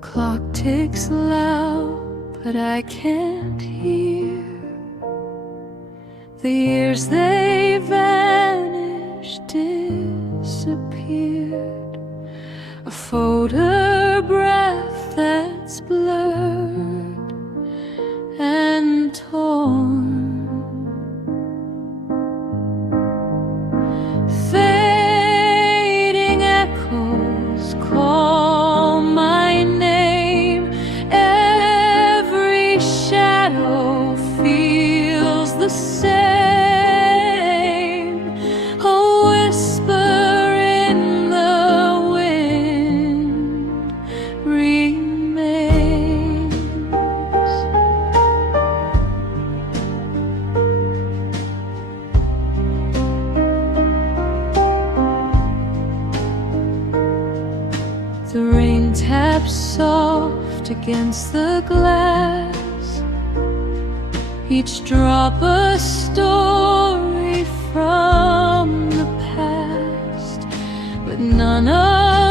clock ticks loud, but I can't hear. The years they vanished, disappeared. A photograph that's blurred and torn. Fading echoes call my name. Every shadow feels the same. A whisper in the wind remains. The rain taps soft against the glass, each drop a story from the past, but none of